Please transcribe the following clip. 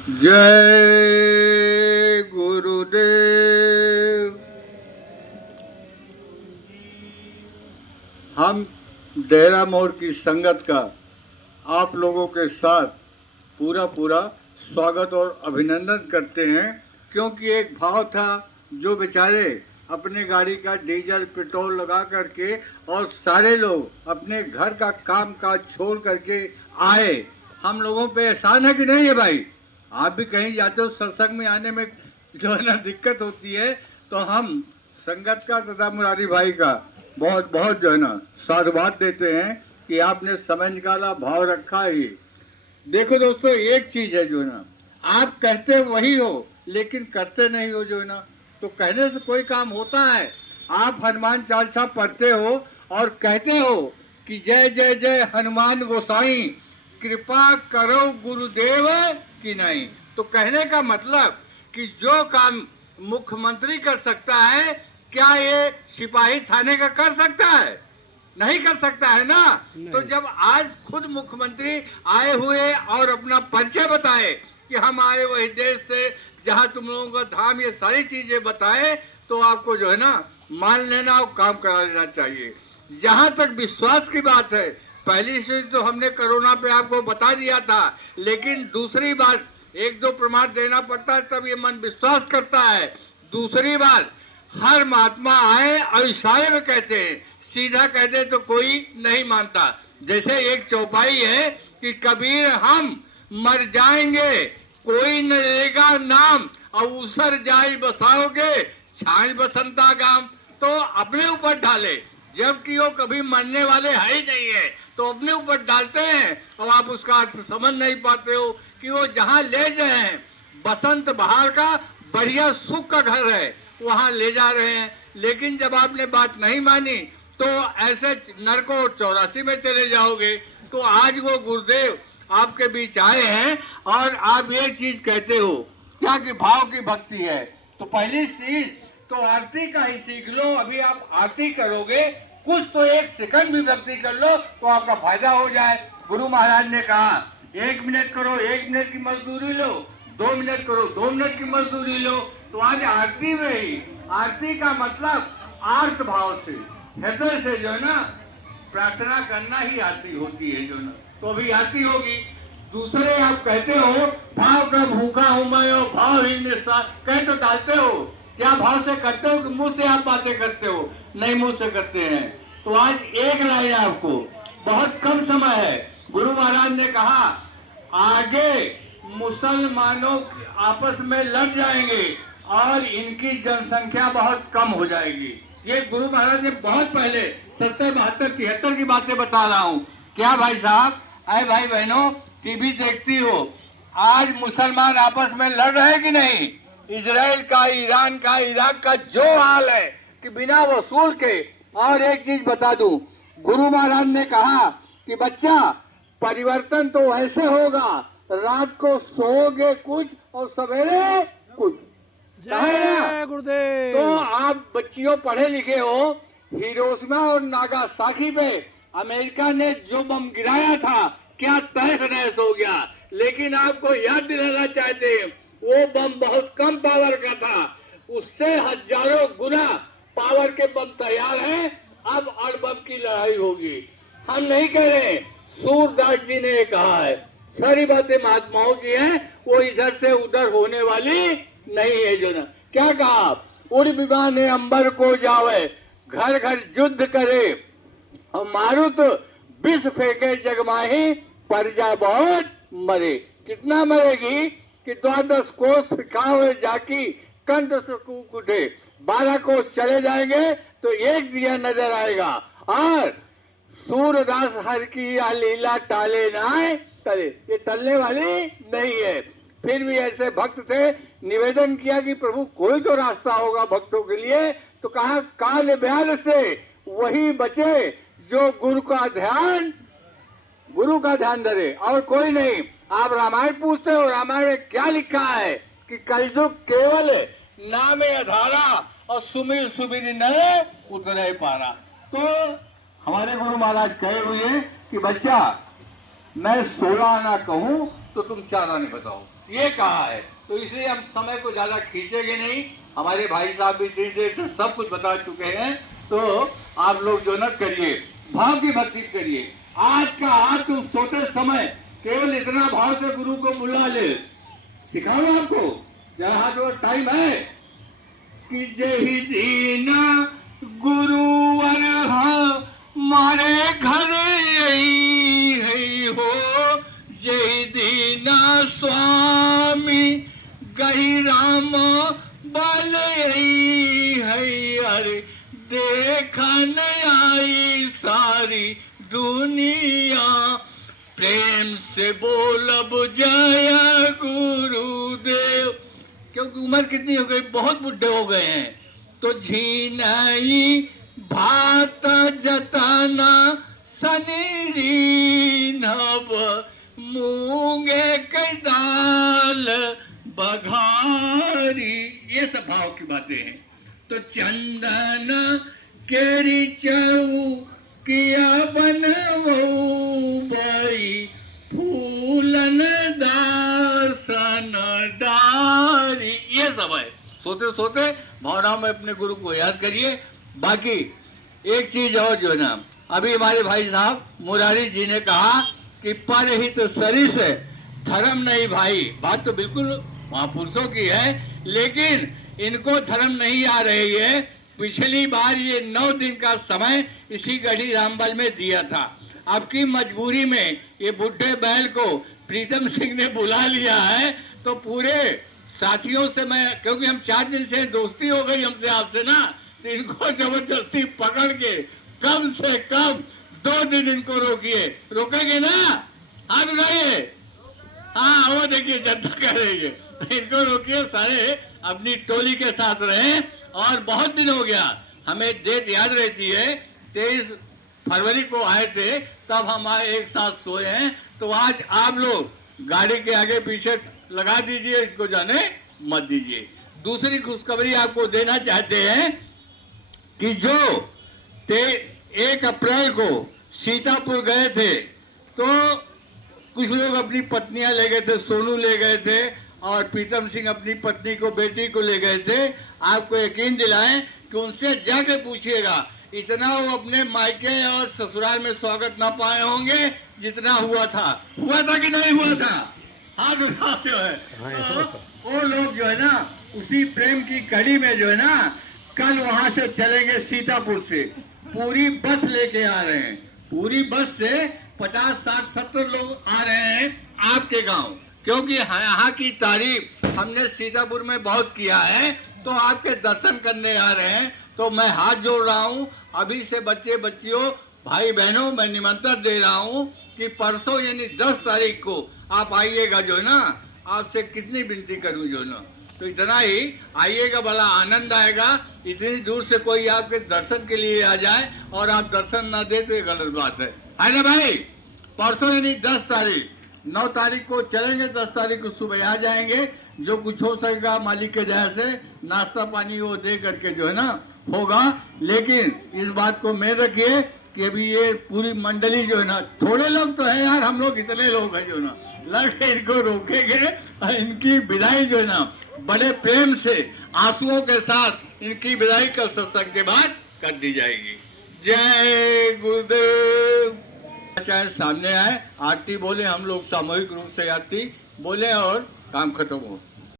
जय गुरुदेव। हम डेरा मोड़ की संगत का आप लोगों के साथ पूरा स्वागत और अभिनंदन करते हैं, क्योंकि एक भाव था जो बेचारे अपने गाड़ी का डीजल पेट्रोल लगा करके और सारे लोग अपने घर का काम काज छोड़ करके आए। हम लोगों पे एहसान है कि नहीं है भाई? आप भी कहीं जाते हो, सत्संग में आने में जो है ना दिक्कत होती है, तो हम संगत का तथा मुरारी भाई का बहुत बहुत जो है ना साधुवाद देते हैं कि आपने समय निकाला, भाव रखा है। देखो दोस्तों, एक चीज है जो है ना, आप कहते वही हो लेकिन करते नहीं हो जो है ना, तो कहने से कोई काम होता है? आप हनुमान चालीसा पढ़ते हो और कहते हो कि जय जय जय हनुमान गोसाई, कृपा करो गुरुदेव की नहीं, तो कहने का मतलब कि जो काम मुख्यमंत्री कर सकता है, क्या ये सिपाही थाने का कर सकता है? नहीं कर सकता है ना। तो जब आज खुद मुख्यमंत्री आए हुए और अपना परिचय बताए कि हम आए वही देश से जहां तुम लोगों का धाम, ये सारी चीजें बताए, तो आपको जो है ना मान लेना और काम करा लेना चाहिए। जहां तक विश्वास की बात है, पहली चीज तो हमने कोरोना पे आपको बता दिया था, लेकिन दूसरी बात एक दो प्रमाण देना पड़ता है, तब ये मन विश्वास करता है। दूसरी बात, हर महात्मा आए और इशारे में कहते हैं, सीधा कह दे तो कोई नहीं मानता। जैसे एक चौपाई है कि कबीर हम मर जाएंगे कोई न लेगा नाम, और उसर जाई बसाओगे छाछ बसंता गाम। तो अपने ऊपर डाले, जबकि वो कभी मरने वाले है ही नहीं है, तो अपने ऊपर डालते हैं और आप उसका अर्थ समझ नहीं पाते हो कि वो जहाँ ले जाए बसंत बहार का बढ़िया सुख का घर है, वहां ले जा रहे हैं। लेकिन जब आपने बात नहीं मानी तो ऐसे नरको 84 में चले जाओगे। तो आज वो गुरुदेव आपके बीच आए हैं और आप ये चीज कहते हो क्या कि भाव की भक्ति है। तो पहली चीज तो आरती का ही सीख लो। अभी आप आरती करोगे, कुछ तो एक सेकंड भी भक्ति कर लो तो आपका फायदा हो जाए। गुरु महाराज ने कहा 1 मिनट करो, 1 मिनट की मजदूरी लो, 2 मिनट करो, 2 मिनट की मजदूरी लो। तो आज आरती में ही, आरती का मतलब आर्त भाव से, हृदय से जो है ना प्रार्थना करना ही आरती होती है जो ना। तो अभी आरती होगी। दूसरे आप कहते हो भाव का भूखा हूं मैं और भाव ही निस्वार्थ, कह तो डालते हो, क्या भाव से करते हो कि मुंह से आप बातें करते हो? नहीं, मुंह से करते हैं। तो आज एक लाइन आपको, बहुत कम समय है, गुरु महाराज ने कहा आगे मुसलमानों आपस में लड़ जाएंगे और इनकी जनसंख्या बहुत कम हो जाएगी। ये गुरु महाराज ने बहुत पहले 70, 72, 73 की बातें बता रहा हूँ। क्या भाई साहब, आए भाई बहनों, टीवी देखती हो, आज मुसलमान आपस में लड़ रहे कि नहीं? इजराइल का, ईरान का, इराक का जो हाल है कि बिना वसूल के। और एक चीज बता दूं, गुरु महाराज ने कहा कि बच्चा परिवर्तन तो ऐसे होगा, रात को सोओगे कुछ और सवेरे कुछ। जय गुरुदेव। तो आप बच्चियों पढ़े लिखे हो, हिरोशिमा और नागासाकी पे अमेरिका ने जो बम गिराया था, क्या तहस नहस हो गया। लेकिन आपको याद दिलाना चाहते हैं, वो बम बहुत कम पावर का था, उससे हजारों गुना पावर के बम तैयार हैं। अब अणुबम की लड़ाई होगी। हम नहीं कह रहे, सूरदास जी ने कहा है, सारी बातें महात्माओं की हैं, वो इधर से उधर होने वाली नहीं है जो ना। क्या कहा, उड़ विमान अंबर को जावे, घर घर युद्ध करे, और मारुत विष फेंके जगमाही, प्रजा बहुत मरे। कितना मरेगी कि 12 कोस खाओ जाकी, कंठ सुकूक उठे। 12 कोस चले जाएंगे तो एक दिया नजर आएगा। और सूरदास हर की या लीला टाले ना टले, ये टलने वाली नहीं है। फिर भी ऐसे भक्त थे, निवेदन किया कि प्रभु कोई तो रास्ता होगा भक्तों के लिए। तो कहा काल ब्याल से वही बचे जो गुरु का ध्यान धरे, और कोई नहीं। आप रामायण पूछते हो, रामायण में क्या लिखा है कि कलयुग केवल नाम अधारा और सुमिर सुमिर न उतरे पारा। तो हमारे गुरु महाराज कहे हुए कि बच्चा मैं 16 आना कहूं तो तुम 4 आने बताओ, ये कहा है। तो इसलिए हम समय को ज्यादा खींचेंगे नहीं, हमारे भाई साहब भी देर देर से सब कुछ बता चुके हैं। तो आप लोग जो न करिए, भाव की भक्ति करिए। आज का आज तुम सोते समय केवल इतना भाव से गुरु को बुला ले, सिखाओ आपको क्या हाथ और टाइम है कि जय दीना गुरुवर मारे घर यही है हो, जय दीना स्वामी गही राम बल यही है। अरे देखन आई सारी दुनिया, प्रेम से बोलब जय गुरुदेव। क्योंकि उम्र कितनी हो गई, बहुत बुढ़े हो गए हैं। तो झीनाई भात जताना सनीरी नभ, मूंगे के दाल बघारी, ये सब भाव की बातें हैं। तो चंदन केरी चऊ किया बनवऊ बाई, फूलन दासन डारी, ये सब है। सोते सोते भावनाओं में अपने गुरु को याद करिए। बाकी एक चीज और जो है ना, अभी हमारे भाई साहब मुरारी जी ने कहा कि परहित सरिस धर्म नहीं भाई। बात तो बिल्कुल महापुरुषों की है, लेकिन इनको धर्म नहीं आ रही है। पिछली बार ये 9 दिन का समय इसी गढ़ी रामबल में दिया था। अब की मजबूरी में ये बुढ़े बैल को प्रीतम सिंह ने बुला लिया है। तो पूरे साथियों से मैं, क्योंकि हम 4 दिन से दोस्ती हो गई हमसे आपसे ना, तो इनको जबरदस्ती पकड़ के कम से कम 2 दिन इनको रोकिए। रोकेंगे ना? हाथ उठाइए। हाँ, वो देखिए जनता कह रही है, इनको रोकिए। सारे अपनी टोली के साथ रहे। और बहुत दिन हो गया, हमें डेट याद रहती है 23 फरवरी को आए थे, तब हम एक साथ सोए हैं। तो आज आप लोग गाड़ी के आगे पीछे लगा दीजिए, इनको जाने मत दीजिए। दूसरी खुशखबरी आपको देना चाहते हैं कि जो 1 अप्रैल को सीतापुर गए थे, तो कुछ लोग अपनी पत्नियां ले गए थे, सोनू ले गए थे और प्रीतम सिंह अपनी पत्नी को, बेटी को ले गए थे। आपको यकीन दिलाएं कि उनसे जाके पूछिएगा, इतना वो अपने मायके और ससुराल में स्वागत ना पाए होंगे जितना हुआ था। हुआ था कि नहीं हुआ था? हाथ उठाते है। वो लोग जो है ना, उसी प्रेम की कड़ी में जो है ना, कल वहां से चलेंगे सीतापुर से, पूरी बस लेके आ रहे हैं। पूरी बस से 50, 60, 70 लोग आ रहे हैं आपके गांव, क्योंकि यहाँ की तारीफ हमने सीतापुर में बहुत किया है। तो आपके दर्शन करने आ रहे हैं। तो मैं हाथ जोड़ रहा हूँ अभी से, बच्चे बच्चियों, भाई बहनों, मैं निमंत्रण दे रहा हूँ कि परसों यानी 10 तारीख को आप आइएगा। जो है ना, आपसे कितनी विनती करूँ जो ना, तो इतना ही आइएगा, बड़ा आनंद आएगा। इतनी दूर से कोई आपके दर्शन के लिए आ जाए और आप दर्शन ना दे तो ये गलत बात है ना भाई? परसों यानी 10 तारीख, 9 तारीख को चलेंगे, 10 तारीख को सुबह आ जाएंगे। जो कुछ हो सकेगा मालिक के दया से, नाश्ता पानी वो दे करके जो है ना होगा। लेकिन इस बात को में रखिए कि अभी ये पूरी मंडली जो है ना, थोड़े लोग तो है यार, हम लोग इतने लोग हैं जो ना, लड़के इनको रोकेंगे और इनकी विदाई जो है ना बड़े प्रेम से, आंसुओं के साथ इनकी विदाई कल सत्संग के बाद कर दी जाएगी। जय गुरुदेव। चाहे सामने आए, आरती बोले, हम लोग सामूहिक रूप से आरती बोले और काम खत्म हो।